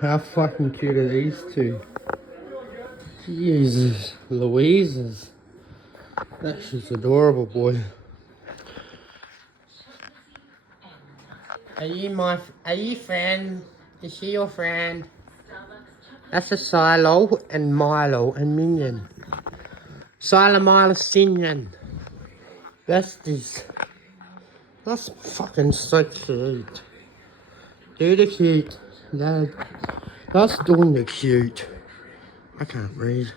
How fucking cute are these two? Jesus, Louises. That's just adorable, boy. Are you friend? Is she your friend? That's a Silo and Milo and Minion. Silo, Milo, Sinion. Besties. That's fucking so cute. Do the cute. That's doing the cute. I can't read.